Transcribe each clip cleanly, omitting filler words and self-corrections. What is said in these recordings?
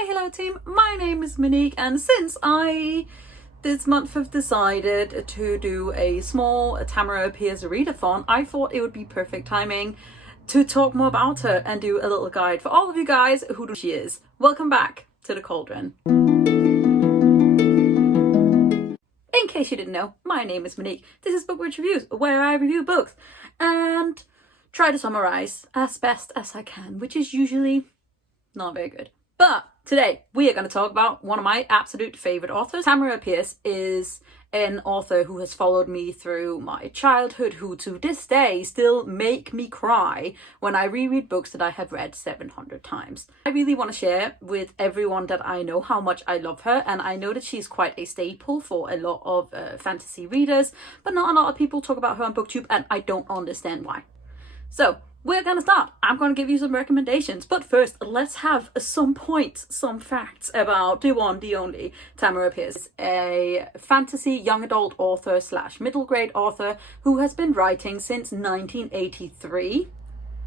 Hi, hello team, my name is Monique, and since I this month have decided to do a small Tamora Pierce readathon, I thought it would be perfect timing to talk more about her and do a little guide for all of you guys who know who she is. Welcome back to the Cauldron. In case you didn't know, my name is Monique. This is Bookwitch Reviews, where I review books and try to summarize as best as I can, which is usually not very good. But today we are going to talk about one of my absolute favourite authors. Tamora Pierce is an author who has followed me through my childhood, who to this day still make me cry when I reread books that I have read 700 times. I really want to share with everyone that I know how much I love her, and I know that she's quite a staple for a lot of fantasy readers, but not a lot of people talk about her on BookTube, and I don't understand why. So we're gonna start. I'm gonna give you some recommendations, but first let's have some points, some facts about the one, the only Tamora Pierce, a fantasy young adult author slash middle grade author who has been writing since 1983.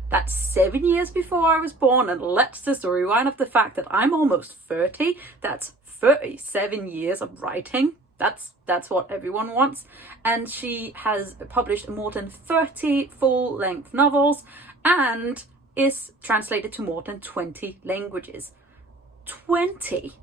That's 7 years before I was born, and let's just rewind of the fact that I'm almost 30. That's 37 years of writing. That's what everyone wants. And she has published more than 30 full-length novels and is translated to more than 20 languages. 20!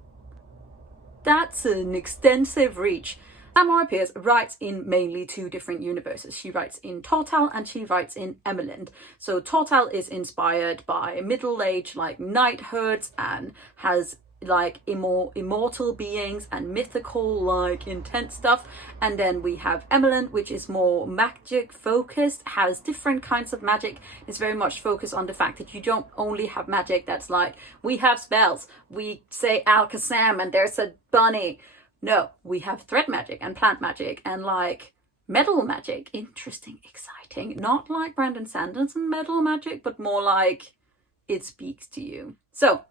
That's an extensive reach. Tamora Pierce writes in mainly two different universes. She writes in Tortall and she writes in Emmalin. So Tortall is inspired by middle-age like knighthoods and has like immortal beings and mythical like intense stuff, and then we have Emmalin, which is more magic focused, has different kinds of magic. It's very much focused on the fact that you don't only have magic that's like we have spells, we say Alakazam and there's a bunny. No, we have thread magic and plant magic and like metal magic. Interesting, exciting. Not like Brandon Sanderson metal magic, but more like it speaks to you. So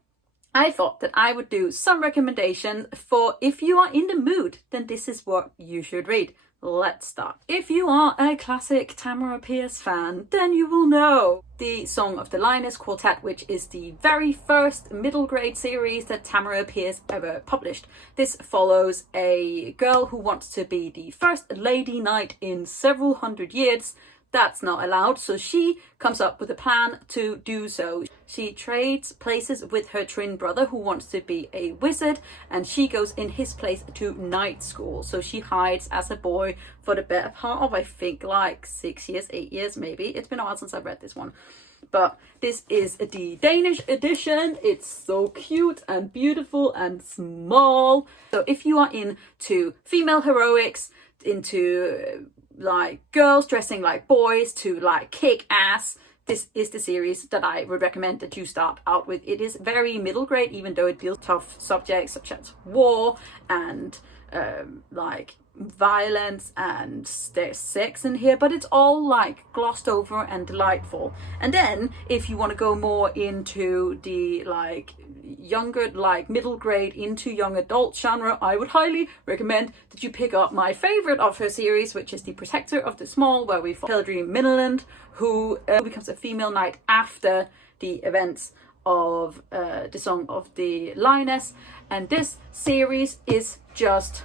I thought that I would do some recommendations for if you are in the mood, then this is what you should read. Let's start. If you are a classic Tamora Pierce fan, then you will know the Song of the Lioness quartet, which is the very first middle grade series that Tamora Pierce ever published. This follows a girl who wants to be the first lady knight in several hundred years. That's not allowed, so she comes up with a plan to do so. She trades places with her twin brother who wants to be a wizard, and she goes in his place to night school. So she hides as a boy for the better part of, I think, like 6 years, 8 years maybe. It's been a while since I've read this one. But this is the Danish edition. It's so cute and beautiful and small. So if you are into female heroics, into like girls dressing like boys to like kick ass, this is the series that I would recommend that you start out with. It is very middle grade, even though it deals with tough subjects such as war and like violence, and there's sex in here, but it's all like glossed over and delightful. And then if you want to go more into the like younger, like middle grade into young adult genre, I would highly recommend that you pick up my favorite of her series, which is The Protector of the Small, where we follow Emmalin, who becomes a female knight after the events of the Song of the Lioness. And this series is just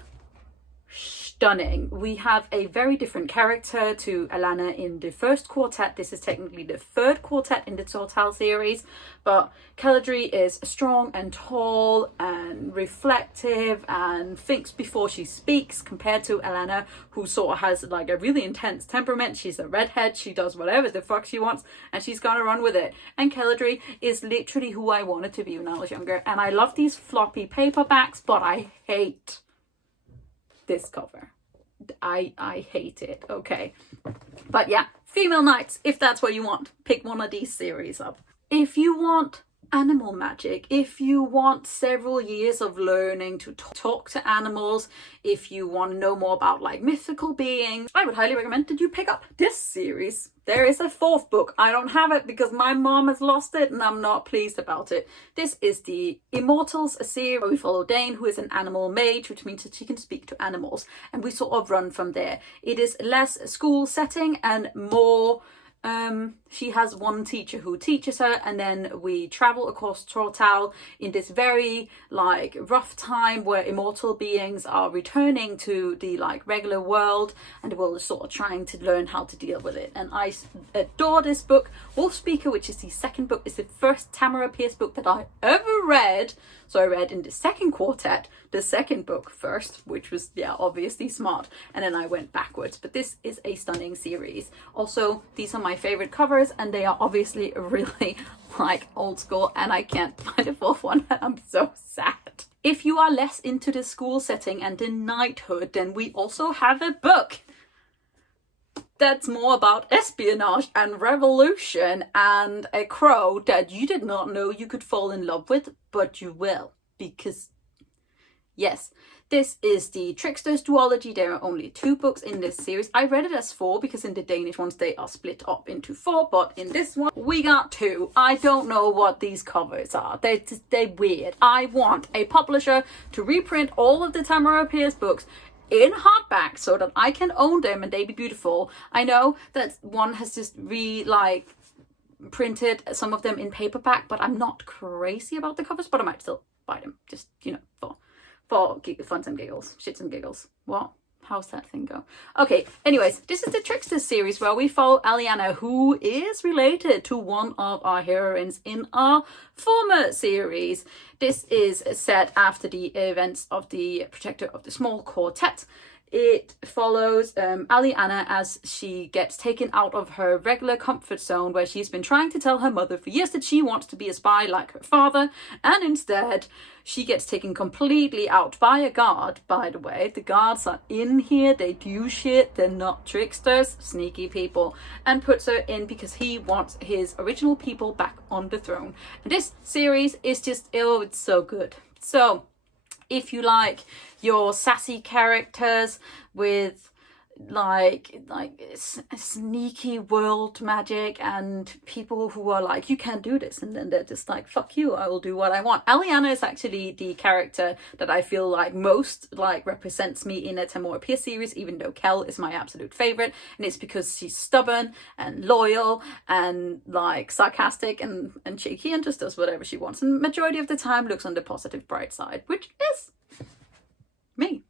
stunning. We have a very different character to Alana in the first quartet. This is technically the third quartet in the Tortall series, but Caladri is strong and tall and reflective and thinks before she speaks, compared to Alana, who sort of has like a really intense temperament. She's a redhead, she does whatever the fuck she wants and she's gonna run with it. And Caladri is literally who I wanted to be when I was younger. And I love these floppy paperbacks, but I hate this cover. I hate it. Okay, but yeah, female knights, if that's what you want, pick one of these series up. If you want animal magic, if you want several years of learning to talk to animals, if you want to know more about like mythical beings, I would highly recommend that you pick up this series. There is a fourth book. I don't have it because my mom has lost it and I'm not pleased about it. This is the Immortals Assyria, where we follow Dane, who is an animal mage, which means that she can speak to animals, and we sort of run from there. It is less school setting and more She has one teacher who teaches her, and then we travel across Tortal in this very like rough time where immortal beings are returning to the like regular world, and the world is sort of trying to learn how to deal with it. And I adore this book. Wolfspeaker, which is the second book, is the first Tamora Pierce book that I ever read. So I read in the second quartet the second book first, which was, yeah, obviously smart, and then I went backwards. But this is a stunning series. Also, these are my favorite covers, and they are obviously really like old school, and I can't find a fourth one. I'm so sad. If you are less into the school setting and the knighthood, then we also have a book that's more about espionage and revolution and a crow that you did not know you could fall in love with, but you will, because yes, this is the Tricksters Duality. There are only 2 books in this series. I read it as 4 because in the Danish ones they are split up into 4, but in this one we got 2. I don't know what these covers are. They're weird. I want a publisher to reprint all of the Tamora Pierce books in hardback so that I can own them and they be beautiful. I know that one has just printed some of them in paperback, but I'm not crazy about the covers, but I might still buy them, just, you know, for fun and giggles, shits and giggles. What? How's that thing go? Okay, anyways, this is the Tricksters series where we follow Aliana, who is related to one of our heroines in our former series. This is set after the events of the Protector of the Small Quartet. It follows Aliana as she gets taken out of her regular comfort zone where she's been trying to tell her mother for years that she wants to be a spy like her father, and instead she gets taken completely out by a guard, by the way. The guards are in here, they do shit, they're not tricksters, sneaky people, and puts her in because he wants his original people back on the throne. And this series is just, oh, it's so good. So if you like your sassy characters with like sneaky world magic and people who are like, you can't do this, and then they're just like, fuck you, I will do what I want. Aliana is actually the character that I feel like most like represents me in a Tamora Pierce series, even though Kel is my absolute favorite, and it's because she's stubborn and loyal and like sarcastic and cheeky and just does whatever she wants, and majority of the time looks on the positive bright side, which is me.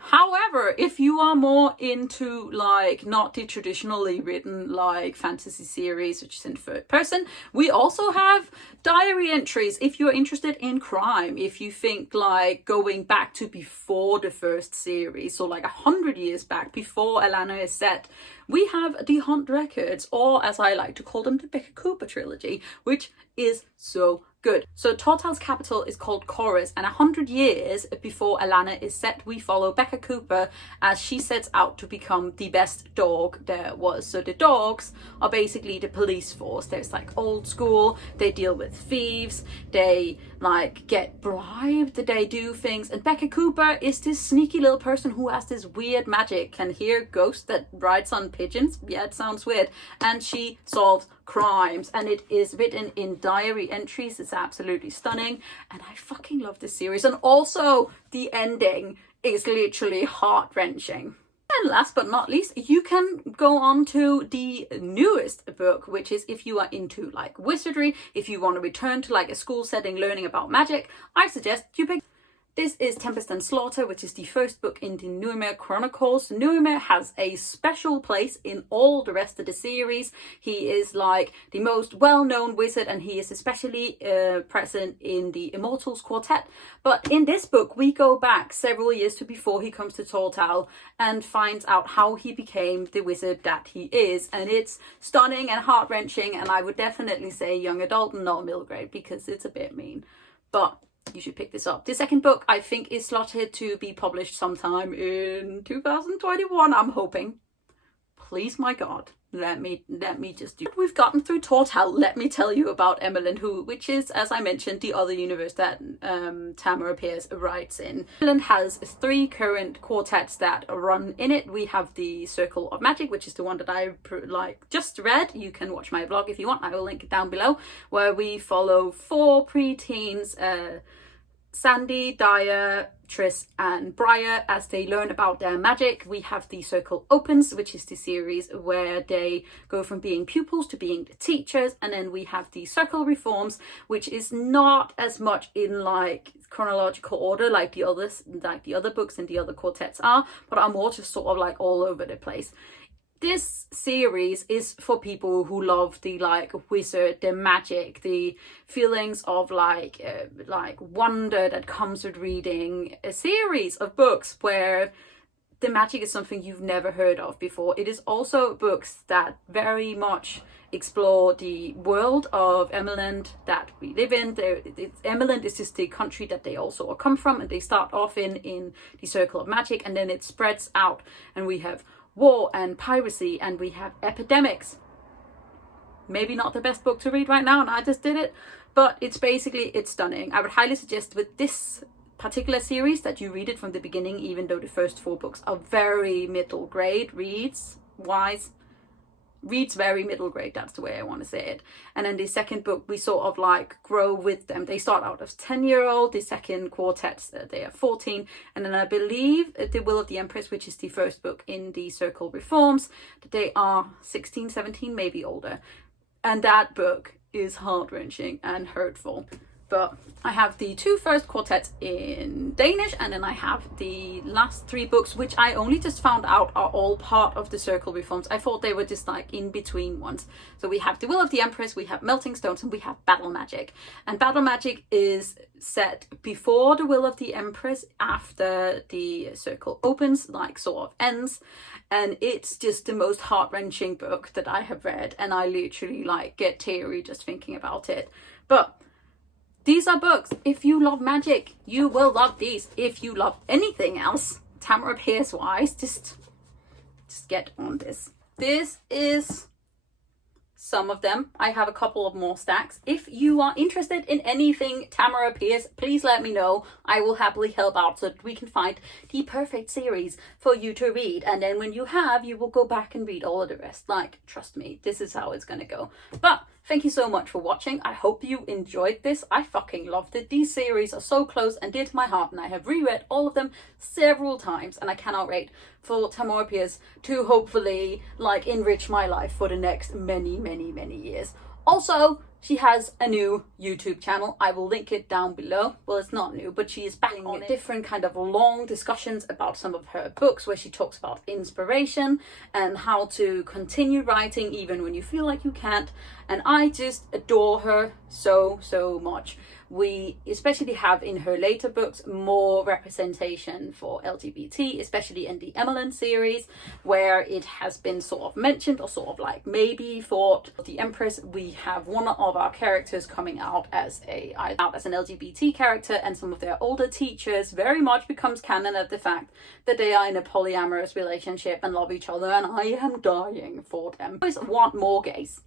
However, if you are more into like not the traditionally written like fantasy series, which is in third person, we also have diary entries. If you're interested in crime, if you think like going back to before the first series, so like 100 years back before Alana is set, we have the Hunt records, or as I like to call them, the Becca Cooper trilogy, which is so good. So Tortal's capital is called Chorus, and 100 years before Alana is set, we follow Becca Cooper as she sets out to become the best dog there was. So the dogs are basically the police force. There's like old school, they deal with thieves, they like get bribed, they do things, and Becca Cooper is this sneaky little person who has this weird magic, can hear ghosts that rides on pigeons. Yeah, it sounds weird. And she solves crimes, and it is written in diary entries. It's absolutely stunning, and I fucking love this series. And also the ending is literally heart-wrenching. And last but not least, you can go on to the newest book, which is if you are into like wizardry, if you want to return to like a school setting learning about magic, I suggest you pick. This is Tempest and Slaughter, which is the first book in the Nuimer Chronicles. Nuimer has a special place in all the rest of the series. He is like the most well-known wizard, and he is especially present in the Immortals quartet. But in this book, we go back several years to before he comes to Tortal and finds out how he became the wizard that he is. And it's stunning and heart-wrenching, and I would definitely say young adult and not middle grade because it's a bit mean. But you should pick this up. The second book I think is slotted to be published sometime in 2021, I'm hoping. Please, my God, let me just do. We've gotten through Tortal. Let me tell you about Emmalin, which is, as I mentioned, the other universe that Tamora Pierce writes in. Emmalin has 3 current quartets that run in it. We have the Circle of Magic, which is the one that I just read. You can watch my blog if you want. I will link it down below, where we follow 4 preteens Sandy, Dyer, Triss and Briar as they learn about their magic. We have the Circle Opens, which is the series where they go from being pupils to being the teachers, and then we have the Circle Reforms, which is not as much in like chronological order like the other books and the other quartets are, but are more just sort of like all over the place. This series is for people who love the like wizard, the magic, the feelings of like wonder that comes with reading a series of books where the magic is something you've never heard of before. It is also books that very much explore the world of Emmalin that we live in. Emmalin is just the country that they also come from, and they start off in the Circle of Magic, and then it spreads out, and we have war and piracy, and we have epidemics. Maybe not the best book to read right now, and I just did it, but it's stunning. I would highly suggest with this particular series that you read it from the beginning, even though the first 4 books are very middle grade reads very middle grade, that's the way I want to say it. And then the second book, we sort of like grow with them. They start out as 10-year-old, the second quartet, they are 14, and then I believe The Will of the Empress, which is the first book in the Circle Reforms, they are 16, 17, maybe older. And that book is heart-wrenching and hurtful. But I have the 2 first quartets in Danish, and then I have the last 3 books, which I only just found out are all part of the Circle Reforms. I thought they were just like in between ones. So we have The Will of the Empress, we have Melting Stones, and we have Battle Magic. And Battle Magic is set before The Will of the Empress, after the Circle Opens, like sort of ends. And it's just the most heart-wrenching book that I have read, and I literally like get teary just thinking about it. But these are books. If you love magic, you will love these. If you love anything else, Tamora Pierce wise, just get on this. This is some of them. I have a couple of more stacks. If you are interested in anything Tamora Pierce, please let me know. I will happily help out so that we can find the perfect series for you to read. And then when you have, you will go back and read all of the rest. Like, trust me, this is how it's gonna go. But thank you so much for watching. I hope you enjoyed this. I fucking loved it. These series are so close and dear to my heart, and I have reread all of them several times, and I cannot wait for Tamora Pierce to hopefully like enrich my life for the next many years. Also, she has a new YouTube channel. I will link it down below. Well, it's not new, but she is back on it. Different kind of long discussions about some of her books, where she talks about inspiration and how to continue writing even when you feel like you can't. And I just adore her so much. We especially have in her later books more representation for LGBT, especially in the Emmalin series, where it has been sort of mentioned or sort of like maybe thought. The Empress, we have one of our characters coming out as an LGBT character, and some of their older teachers very much becomes canon of the fact that they are in a polyamorous relationship and love each other, and I am dying for them. I always want more gays,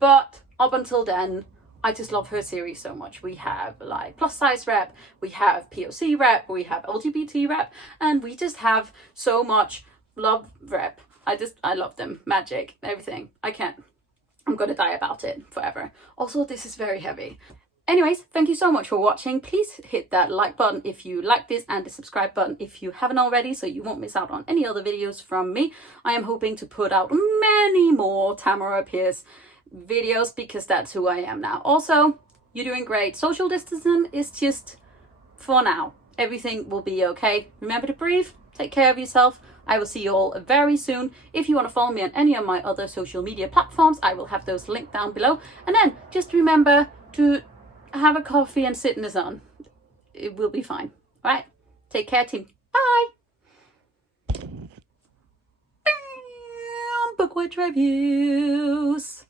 but up until then, I just love her series so much. We have like plus size rep, we have POC rep, we have LGBT rep, and we just have so much love rep. I love them. Magic, everything. I'm gonna die about it forever. Also, this is very heavy. Anyways, thank you so much for watching. Please hit that like button if you like this, and the subscribe button if you haven't already, so you won't miss out on any other videos from me. I am hoping to put out many more Tamora Pierce videos, because that's who I am now. Also, you're doing great. Social distancing is just for now. Everything will be okay. Remember to breathe. Take care of yourself. I will see you all very soon. If you want to follow me on any of my other social media platforms, I will have those linked down below. And then just remember to have a coffee and sit in the sun. It will be fine. All right. Take care, team. Bye. Bookwitch reviews.